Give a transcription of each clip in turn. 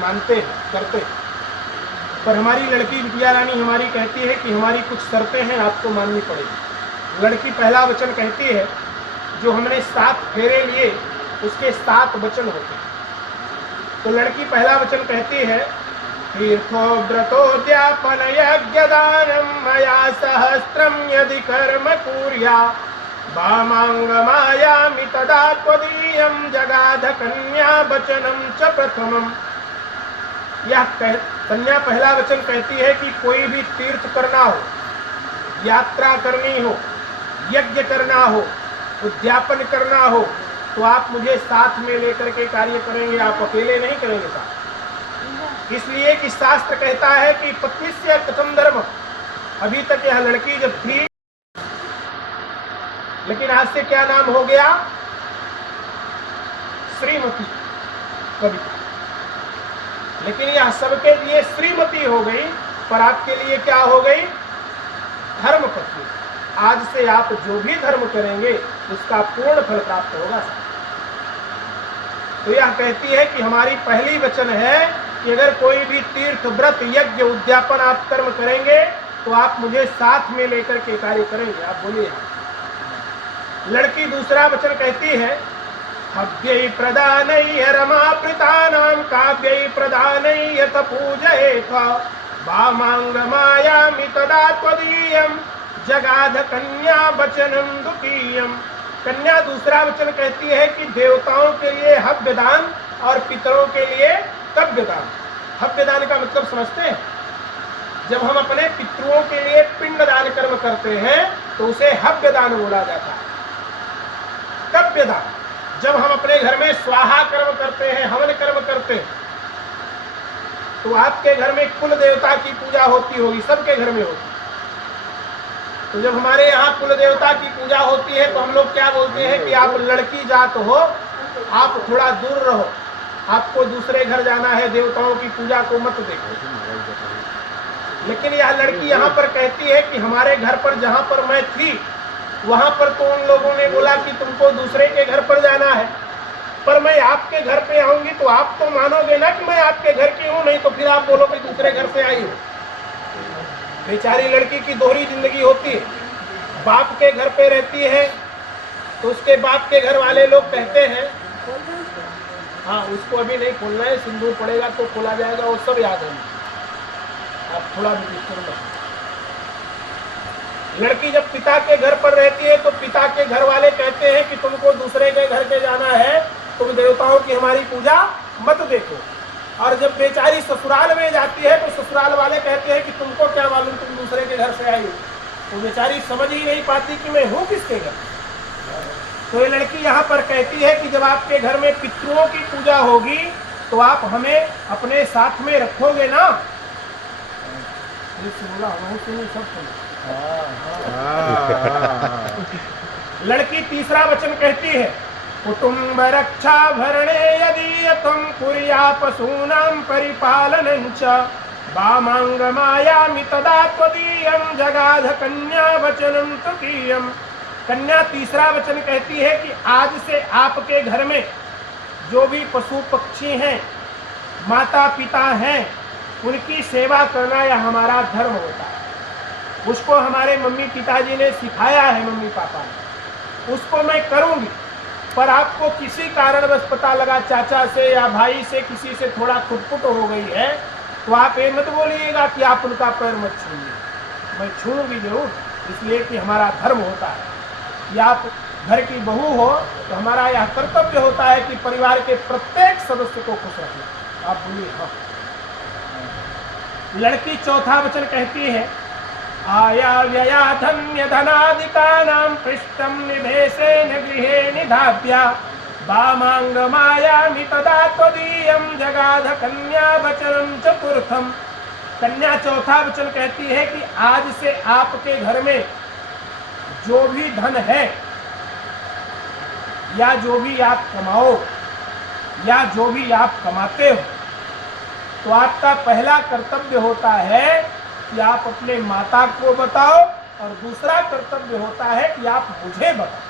मानते हैं, करते हैं। पर हमारी लड़की बिटिया रानी हमारी कहती है कि हमारी कुछ शर्तें हैं, आपको माननी पड़ेगी। लड़की पहला वचन कहती है, जो हमने 7 फेरे लिए उसके 7 वचन होते हैं। तो लड़की पहला वचन कहती है, तीर्थो व्रतोद्यापन यज्ञदानम मया सहस्त्रम यदि कर्म कुर्या वामांगमायामि तदा त्वदीयं जगाध कन्या वचनम च प्रथमम। यह कन्या पहला वचन कहती है कि कोई भी तीर्थ करना हो, यात्रा करनी हो, यज्ञ करना हो, उद्यापन करना हो, तो आप मुझे साथ में लेकर के कार्य करेंगे, आप अकेले नहीं करेंगे साथ। इसलिए कि शास्त्र कहता है कि पत्नीस्य कथम धर्म। अभी तक यह लड़की जब थी, लेकिन आज से क्या नाम हो गया? श्रीमती कविता। लेकिन यह सबके लिए श्रीमती हो गई, पर आपके लिए क्या हो गई? धर्म पत्नी। आज से आप जो भी धर्म करेंगे उसका पूर्ण फल प्राप्त होगा। तो यह कहती है कि हमारी पहली वचन है कि अगर कोई भी तीर्थ व्रत यज्ञ उद्यापन आप कर्म करेंगे तो आप मुझे साथ में लेकर के कार्य करेंगे। आप बोलिए। लड़की दूसरा वचन कहती है, हव्यै प्रदानै रमाप्रीतानां काव्यै प्रदानै यत पूजयेत वामांगमायामि तदा त्वदीयं जगाध कन्या वचनम द्वितीयम्। कन्या दूसरा वचन कहती है कि देवताओं के लिए हव्यदान और पितरों के लिए कव्यदान। हव्यदान का मतलब समझते हैं? जब हम अपने पितरों के लिए पिंडदान कर्म करते हैं तो उसे हव्यदान बोला जाता है। कव्यदान जब हम अपने घर में स्वाहा कर्म करते हैं, हवन कर्म करते हैं, तो आपके घर में कुल देवता की पूजा होती होगी, सबके घर में होती। तो जब हमारे यहाँ कुल देवता की पूजा होती है तो हम लोग क्या बोलते हैं कि आप लड़की जात हो, आप थोड़ा दूर रहो, आपको दूसरे घर जाना है, देवताओं की पूजा को मत देखो। लेकिन यह लड़की यहाँ पर कहती है कि हमारे घर पर जहाँ पर मैं थी वहां पर तो उन लोगों ने बोला कि तुमको दूसरे के घर पर जाना है, पर मैं आपके घर पे आऊंगी तो आप तो मानोगे ना कि मैं आपके घर की हूं, नहीं तो फिर आप बोलोगे दूसरे घर से आई हो। बेचारी लड़की की दोहरी जिंदगी होती है। बाप के घर पे रहती है तो उसके बाप के घर वाले लोग कहते हैं, हाँ उसको अभी नहीं खोलना है, सिंदूर पड़ेगा तो खोला जाएगा, वो सब याद है। आप थोड़ा भी करो। लड़की जब पिता के घर पर रहती है तो पिता के घर वाले कहते हैं कि तुमको दूसरे के घर पे जाना है, तुम देवताओं की हमारी पूजा मत देखो। और जब बेचारी ससुराल में जाती है तो ससुराल वाले कहते हैं कि तुमको क्या मालूम तुम दूसरे के घर से आई हो। तो बेचारी समझ ही नहीं पाती कि मैं हूँ किसके घर। तो ये लड़की यहाँ पर कहती है कि जब आपके घर में पितरों की पूजा होगी तो आप हमें अपने साथ में रखोगे ना। लड़की तीसरा वचन कहती है, कुटुंब रक्षा भरणे यदि यतं कुर्या पशूनां परिपालनं च वामांगमायामि तदा त्वदीयं जगाध कन्या वचनं तृतीयम्। कन्या तीसरा वचन कहती है कि आज से आपके घर में जो भी पशु पक्षी हैं, माता पिता हैं, उनकी सेवा करना यह हमारा धर्म होता है। उसको हमारे मम्मी पिताजी ने सिखाया है, मम्मी पापा ने, उसको मैं करूंगी। पर आपको किसी कारणवश पता लगा चाचा से या भाई से किसी से थोड़ा खुटपुट हो गई है तो आप ये मत बोलिएगा कि आप उनका पैर मत छूइए, मैं छूऊंगी जरूर, इसलिए कि हमारा धर्म होता है। या आप घर की बहू हो तो हमारा यह कर्तव्य होता है कि परिवार के प्रत्येक सदस्य को खुश रखना। आप बोलिए हाँ। लड़की चौथा वचन कहती है, आया व्यया धन्य धनादिकानां पृष्ठं निभेसेन गृहे निधाप्या वामांगमायामि तदा त्वदीयं जगाध कन्या वचनं चतुर्थम। कन्या चौथा वचन कहती है कि आज से आपके घर में जो भी धन है या जो भी आप कमाओ या जो भी आप कमाते हो तो आपका पहला कर्तव्य होता है कि आप अपने माता को बताओ और दूसरा कर्तव्य होता है कि आप मुझे बताओ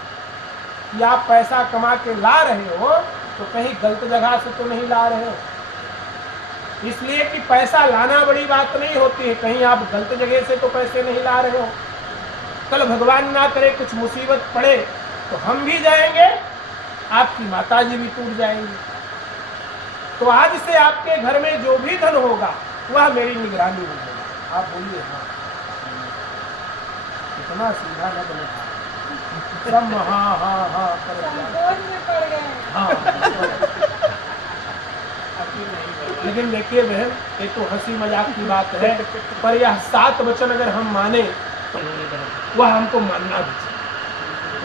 कि आप पैसा कमा के ला रहे हो तो कहीं गलत जगह से तो नहीं ला रहे हो। इसलिए कि पैसा लाना बड़ी बात नहीं होती है, कहीं आप गलत जगह से तो पैसे नहीं ला रहे हो। कल भगवान ना करे कुछ मुसीबत पड़े तो हम भी जाएंगे, आपकी माताजी भी टूट जाएंगी। तो आज से आपके घर में जो भी धन होगा वह मेरी निगरानी में होगा। आप बोलिए हाँ, इतना सीधा न बने, सब हाँ हाँ हाँ हाँ। लेकिन देखिए बहन, ये तो हंसी मजाक की बात है, पर यह 7 वचन अगर हम माने वह हमको मानना भी चाहिए।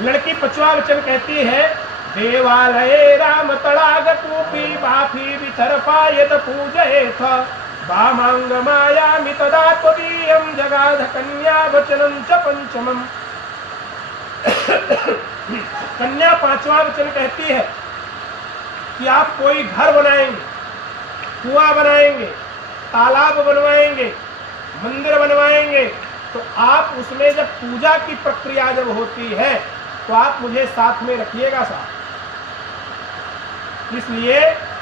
लड़की 5वां वचन कहती है, देवालये राम तड़ाग कूपी बाफी विचर पायत पूजयेथ वामांग मायामि तदा त्वदीयं जगाध कन्या वचनं च पंचमम्। कन्या 5वां वचन कहती है कि आप कोई घर बनाएंगे, कुआं बनाएंगे, तालाब बनवाएंगे, मंदिर बनवाएंगे, तो आप उसमें जब पूजा की प्रक्रिया जब होती है तो आप मुझे साथ में रखिएगा साथ। इसलिए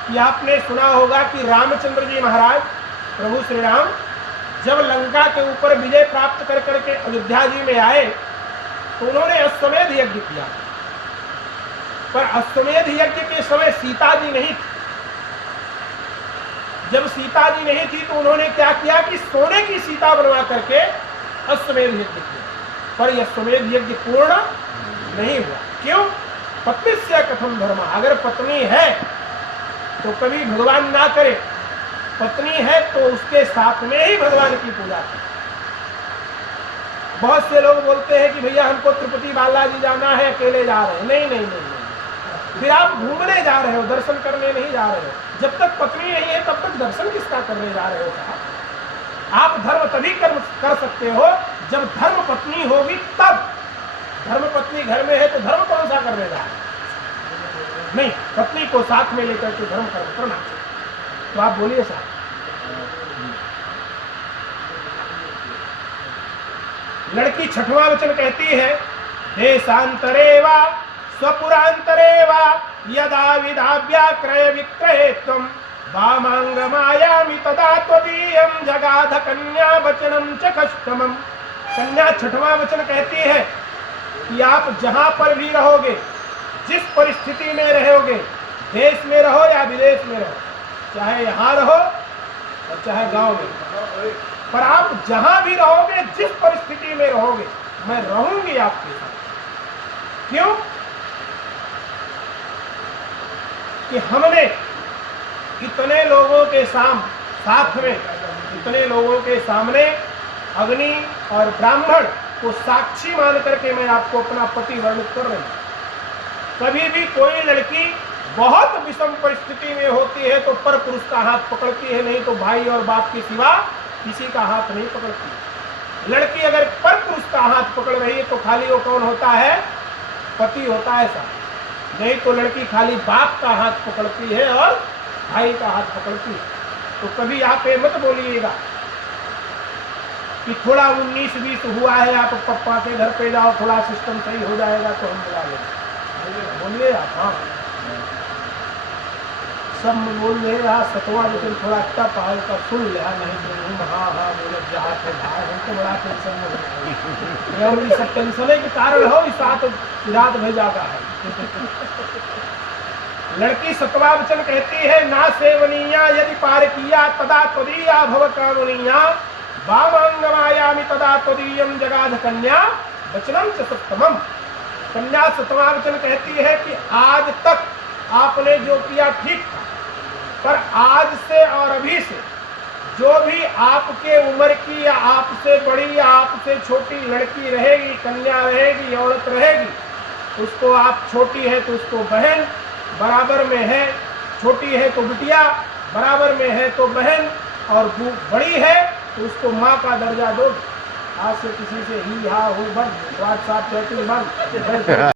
कि आपने सुना होगा कि रामचंद्र जी महाराज प्रभु श्री राम जब लंका के ऊपर विजय प्राप्त कर करके अयोध्या जी में आए तो उन्होंने अश्वमेध यज्ञ किया, पर अश्वमेध यज्ञ के समय सीता जी नहीं थी। जब सीता जी नहीं थी तो उन्होंने क्या किया कि सोने की सीता बनवा करके अश्वमेध यज्ञ किया, पर यह अश्वमेध यज्ञ पूर्ण नहीं हुआ। क्यों? पत्नी से कथम धर्म, अगर पत्नी है तो कभी भगवान ना करे, पत्नी है तो उसके साथ में ही भगवान की पूजा करें। बहुत से लोग बोलते हैं कि भैया हमको तिरुपति बालाजी जाना है, अकेले जा रहे हैं। नहीं नहीं नहीं, नहीं। फिर आप घूमने जा रहे हो, दर्शन करने नहीं जा रहे हो। जब तक पत्नी नहीं है तब तक दर्शन किसका करने जा रहे हो साहब? आप धर्म तभी कर सकते हो जब धर्म पत्नी होगी तब। धर्म पत्नी घर में है तो धर्म कौन सा करने जा रहे हैं? नहीं, पत्नी को साथ में लेकर के धर्म कर्म करना चाहिए। तो आप बोलिए साहब। लड़की 6वां वचन कहती है, देशांतरे वा स्वपुरांतरे वा यदा विधाव्या क्रय विक्रये त्वं वामांग मायामि तदा त्वदीयं जगाध कन्या वचनं च कष्टमम्। कन्या 6वां वचन कहती है कि आप जहां पर भी रहोगे, जिस परिस्थिति में रहोगे, देश में रहो या विदेश में रहो, चाहे यहां रहो और चाहे गांव में, पर आप जहां भी रहोगे, जिस परिस्थिति में रहोगे, मैं रहूंगी आपके साथ। क्यों? कि हमने इतने लोगों के साथ में, इतने लोगों के सामने अग्नि और ब्राह्मण को साक्षी मान करके मैं आपको अपना पति वर्णित कर रही हूं। कभी भी कोई लड़की बहुत विषम परिस्थिति में होती है तो पर पुरुष का हाथ पकड़ती है, नहीं तो भाई और बाप के सिवा किसी का हाथ नहीं पकड़ती। लड़की अगर पर पुरुष का हाथ पकड़ रही है तो खाली वो कौन होता है? पति होता है साहब। नहीं तो लड़की खाली बाप का हाथ पकड़ती है और भाई का हाथ पकड़ती है। तो कभी आप ये मत बोलिएगा कि थोड़ा 19-20 हुआ है, आप पप्पा के घर पे जाओ, थोड़ा सिस्टम सही हो जाएगा तो हम बुला लेंगे। बोलिए आप हाँ, सब बोल रहे रहा 7वां वचन थोड़ा टप है का सुन लिया, नहीं तो हाँ हाँ बोले जहाँ थे भाई, हमको बड़ा टेंशन में ये सब टेंशन के कारण हो इस रात भेजागा है। लड़की 7वां वचन कहती है, ना सेवनीया यदि पार किया तदा त्वदीया भव कामनीया वामांग मायामि तदा त्वदीयं जगाध कन्या वचनं च सप्तमम्। कन्या 7वां वचन कहती है कि आज तक आपने जो किया ठीक था, पर आज से और अभी से जो भी आपके उम्र की या आपसे बड़ी या आपसे छोटी लड़की रहेगी, कन्या रहेगी, औरत रहेगी, उसको आप छोटी है तो उसको बहन बराबर में है, छोटी है तो बिटिया बराबर में है तो बहन, और बड़ी है तो उसको माँ का दर्जा दो। आज से किसी से ही हा हो बंद, व्हाट्सएप चैटिंग बंद,